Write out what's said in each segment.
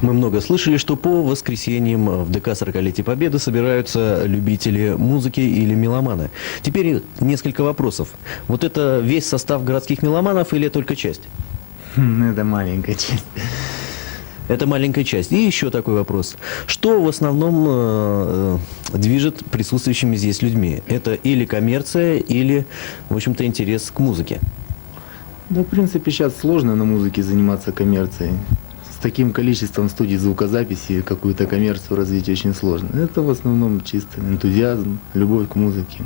Мы много слышали, что по воскресеньям в ДК 40-летия Победы собираются любители музыки или меломаны. Теперь несколько вопросов. Вот это весь состав городских меломанов или только часть? Это маленькая часть. Это маленькая часть. И еще такой вопрос. Что в основном движет присутствующими здесь людьми? Это или коммерция, или, в общем-то, интерес к музыке? Да, в принципе, сейчас сложно на музыке заниматься коммерцией. С таким количеством студий звукозаписи какую-то коммерцию развить очень сложно. Это в основном чисто энтузиазм, любовь к музыке,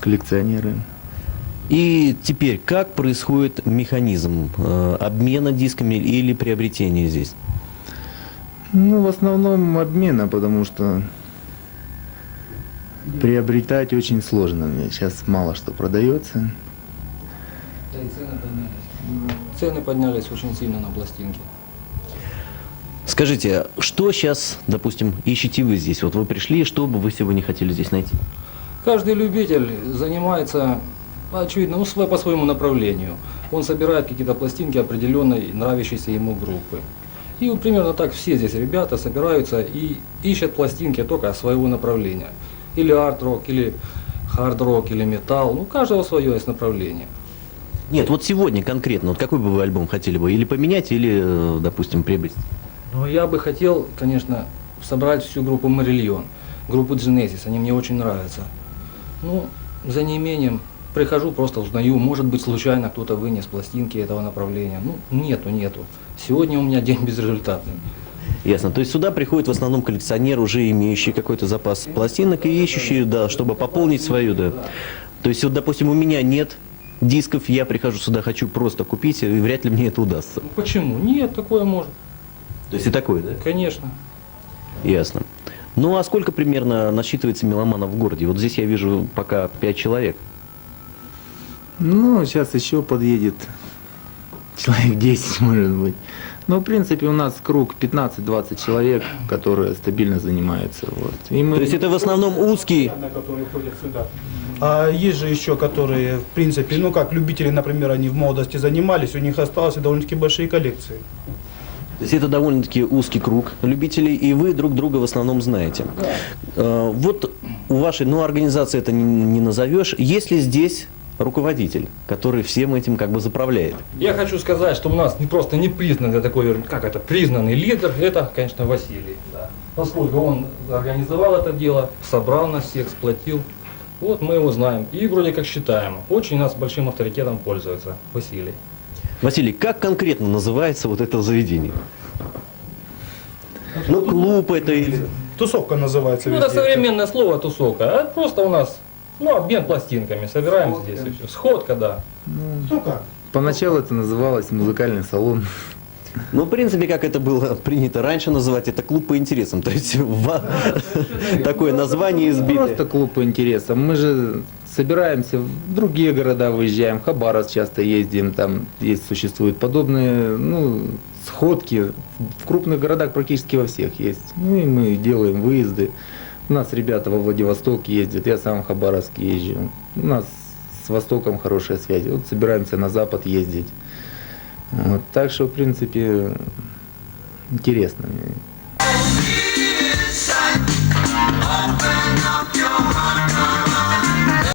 коллекционеры. И теперь, как происходит механизм обмена дисками или приобретения здесь? Ну, в основном обмена, потому что приобретать очень сложно. Сейчас мало что продается. Да и цены поднялись. Цены поднялись очень сильно на пластинки. Скажите, что сейчас, допустим, ищете вы здесь? Вот вы пришли, что бы вы сегодня хотели здесь найти? Каждый любитель занимается, очевидно, по своему направлению. Он собирает какие-то пластинки определенной нравящейся ему группы. И вот примерно так все здесь ребята собираются и ищут пластинки только своего направления. Или арт-рок, или хард-рок, или металл. Ну, у каждого свое есть направление. Нет, вот сегодня конкретно, вот какой бы вы альбом хотели бы? Или поменять, или, допустим, приобрести? Ну, я бы хотел, конечно, собрать всю группу Marillion, группу Genesis, они мне очень нравятся. Ну, за неимением прихожу, просто узнаю, может быть, случайно кто-то вынес пластинки этого направления. Ну, нету. Сегодня у меня день безрезультатный. Ясно. То есть сюда приходит в основном коллекционер, уже имеющий какой-то запас пластинок и ищущий, да, чтобы пополнить свою, да. То есть вот, допустим, у меня нет дисков, я прихожу сюда, хочу просто купить, и вряд ли мне это удастся. Ну, почему? Нет, такое может. То есть и такое, да? Конечно. Ясно. Ну а сколько примерно насчитывается меломанов в городе? Вот здесь я вижу пока 5 человек. Ну, сейчас еще подъедет человек 10, может быть. Но, в принципе, у нас круг 15-20 человек, которые стабильно занимаются. Вот. И мы... То есть это в основном узкий... которые ходят сюда. А есть же еще, которые, в принципе, ну как любители, например, они в молодости занимались, у них осталось довольно-таки большие коллекции. То есть это довольно-таки узкий круг любителей, и вы друг друга в основном знаете. Вот у вашей, ну, организации это не назовешь. Есть ли здесь руководитель, который всем этим как бы заправляет? Я хочу сказать, что у нас не просто не признанный такой, признанный лидер, это, конечно, Василий. Да. Поскольку он организовал это дело, собрал нас всех, сплотил. Вот мы его знаем и вроде как считаем. Очень нас большим авторитетом пользуется Василий. Василий, как конкретно называется вот это заведение? Ну, клуб это или... Тусовка называется Ну, везде. это современное слово тусовка, а просто у нас, ну, обмен пластинками, собираем здесь и все. Сходка, да. Ну как? Поначалу это называлось музыкальный салон. Ну, в принципе, как это было принято раньше называть, это клуб по интересам. То есть такое название избитое. Просто клуб по интересам. Мы же собираемся в другие города, выезжаем, в Хабаровск часто ездим, там существуют подобные, ну, сходки. В крупных городах практически во всех есть. Ну и мы делаем выезды. У нас ребята во Владивосток ездят, я сам в Хабаровск езжу. У нас с Востоком хорошая связь. Вот собираемся на Запад ездить. Вот, так что, в принципе, интересно.